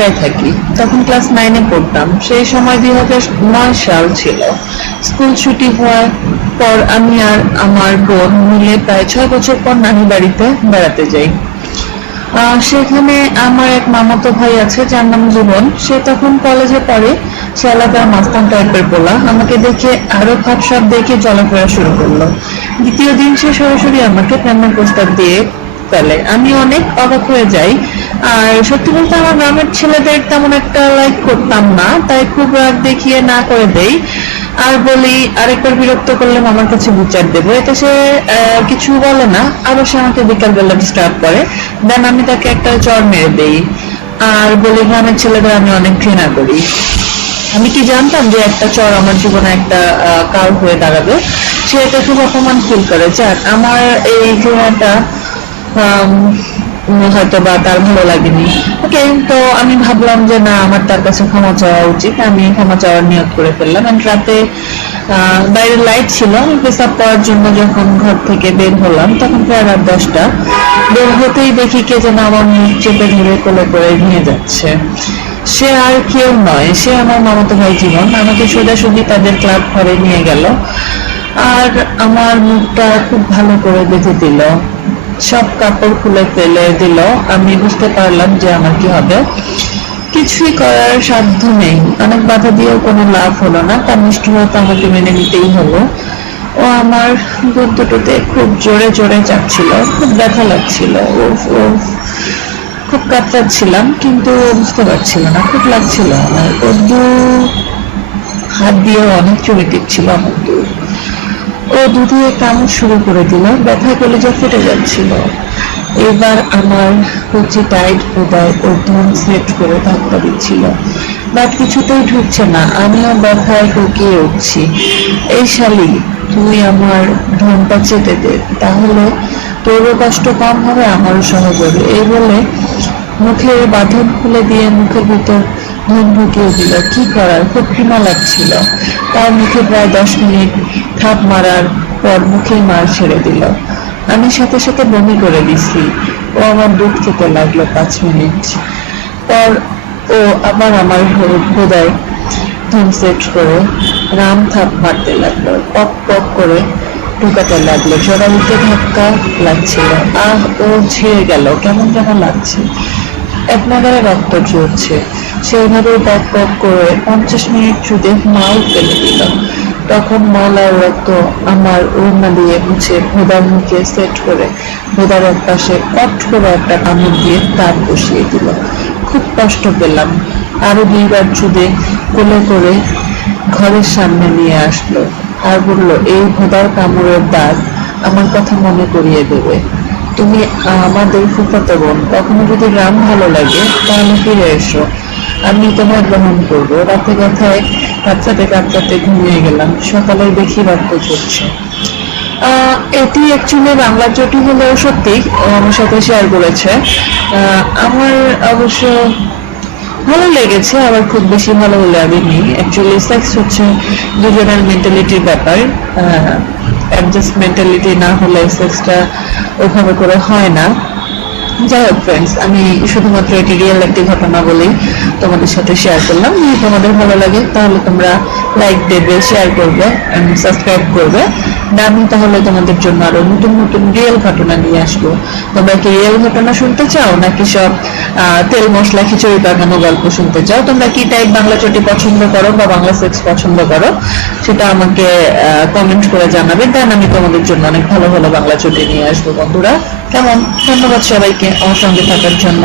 ঢাকায় থাকি। তখন ক্লাস 9-এ পড়তাম। সেই সময় 2009 সাল ছিল। স্কুল ছুটি হওয়ার পর আমি আর আমার বোন মিলে প্রায় 6 বছর পর নানি বাড়িতে বেড়াতে যাই। সেখানে আমার এক মামাতো ভাই আছে যার নাম জীবন। সে তখন কলেজে পড়ে। সে এলাকার মাস্তান টাইপের পোলা। আমাকে দেখে আরো ভাবসাব দেখে চলাফেরা শুরু করলো। দ্বিতীয় দিন সে সরাসরি আমাকে প্রেমের প্রস্তাব দিয়ে ফেলে। আমি অনেক অবাক হয়ে যাই। আর সত্যি বলতে আমার গ্রামের ছেলেদের তেমন একটা লাইক করতাম না, তাই খুব রাগ দেখিয়ে না করে দেই আর বলি আরেকবার বিরক্ত করলে মামার কাছে বিচার দেবো। এতে সে কিছু বলে না। আবার সে আমাকে বিকাল বেলা ডিস্টার্ব করে। দেন আমি তাকে একটা চড় মেরে দেই আর বলি গ্রামের ছেলেদের আমি অনেক ঘৃণা করি। আমি কি জানতাম যে একটা চর আমার জীবনে একটা কাল হয়ে দাঁড়াবে। সে এটা খুব অপমান ফিল করে। যাক, আমার এই ঘৃণাটা হয়তো বা তার ভালো লাগেনি। ওকে, তো আমি ভাবলাম যে না, আমার তার কাছে ক্ষমা চাওয়া উচিত। আমি ক্ষমা চাওয়ার নিয়ত করে ফেললাম। রাতে বাইরে লাইট ছিল। আমি পেশাব করার জন্য যখন ঘর থেকে বের হলাম তখন প্রায় রাত 10টা। বের হতেই দেখি কে যেন আমার মুখ চেপে ধরে কোলে করে নিয়ে যাচ্ছে। সে আর কেউ নয়, সে আমার মামাতো ভাই জীবন। আমাকে সোজাসুজি তাদের ক্লাব ঘরে নিয়ে গেল আর আমার মুখটা খুব ভালো করে বেঁধে দিল। সব কাপড় খুলে ফেলে দিল। আমি বুঝতে পারলাম যে আমার কি হবে। কিছুই করার সাধ্য নেই। অনেক বাধা দিয়েও কোনো লাভ হলো না। তার নিষ্ঠুরতা আমাকে মেনে নিতেই হলো। ও আমার দুধ দুটোতে খুব জোরে জোরে চাচ্ছিল। খুব ব্যথা লাগছিল। খুব কাতরাচ্ছিলাম, কিন্তু বুঝতে পারছিল না। খুব লাগছিল আমার। ও হাত দিয়ে অনেক চুরি টিপছিল আমার দুধ। ও দুধে কামড় শুরু করে দিল। ব্যথায় কলিজা ফেটে যাচ্ছিল। এবার আমার কচি টাইট বোধহয় ওর ধন সেট করে ধাক্কা দিচ্ছিল। বাট কিছুতেই ঢুকছে না। আমিও ব্যথায় ঢুকিয়ে উঠছি। এই শালি, তুই আমার ধনটা চেটে দে, তাহলে তোরও কষ্ট কম হবে, আমারও সহজ হবে। এই বলে মুখের বাঁধন খুলে দিয়ে মুখের ভিতর ধন ঢুকিয়ে দিল। কি করার, খুব ঘৃণা লাগছিল। তার মুখে প্রায় 10 মিনিট থাপ মারার পর মুখে মার ছেড়ে দিল। আমি সাথে সাথে বমি করে দিছি। ও আমার দুধ খেতে লাগলো। 5 মিনিট পর ও আবার আমার বোধহয় ধন সেট করে রাম থাপ মারতে লাগলো। পক পক করে ঢুকাতে লাগলো। জোড়ালিতে ধাক্কা লাগছিল। ও ছেড়ে গেল। কেমন যেন লাগছে। এক নাগারে রক্ত ঝরছে। সেইভাবে পক পক করে 50 মিনিট চুদে মাল ফেলে দিল। তখন মাল আর রক্ত আমার ওড়না দিয়ে মুছে ভোদার মুখে সেট করে ভোদার এক পাশে কট করে একটা কামড় দিয়ে তার বসিয়ে দিল। খুব কষ্ট পেলাম। আরো 2বার চুদে কোলে করে ঘরের সামনে নিয়ে আসলো আর বলল, এই ভোদার কামড়ের দাগ আমার কথা মনে করিয়ে দেবে। তুমি আমাদের ফুফাতো বোন। কখনো যদি গ্রাম ভালো লাগে তাহলে ফিরে এসো। আমি তোমায় গ্রহণ করবো। রাতে কথায় কাঁদতে কাঁদতে ঘুমিয়ে গেলাম। সকালে দেখি রক্ত ঝরছে। এটি অ্যাকচুয়ালি বাংলা জটি হলেও সত্যি আমার সাথে শেয়ার করেছে। আমার অবশ্য ভালো লেগেছে, আবার খুব বেশি ভালো হলে আমি নেই। অ্যাকচুয়ালি সেক্স হচ্ছে দুজনের মেন্টালিটির ব্যাপার। অ্যাডজাস্ট মেন্টালিটি না হলে সেক্সটা ওইভাবে করে হয় না। যাই হোক ফ্রেন্ডস, আমি শুধুমাত্র এটি রিয়েল একটি ঘটনা বলেই তোমাদের সাথে শেয়ার করলাম। যদি তোমাদের ভালো লাগে তাহলে তোমরা লাইক দেবে, শেয়ার করবে, সাবস্ক্রাইব করবে। আমি তাহলে তোমাদের জন্য আরো নতুন নতুন রিয়েল ঘটনা নিয়ে আসবো। তোমরা কি রিয়েল ঘটনা শুনতে চাও নাকি সব তেল মশলা খিচুড়ি পাকানো গল্প শুনতে চাও? তোমরা কি টাইপ বাংলা চটি পছন্দ করো বা বাংলা সেক্স পছন্দ করো সেটা আমাকে কমেন্ট করে জানাবে। দেন আমি তোমাদের জন্য অনেক ভালো ভালো বাংলা চটি নিয়ে আসবো বন্ধুরা। কেমন? ধন্যবাদ সবাইকে আমার সঙ্গে থাকার জন্য।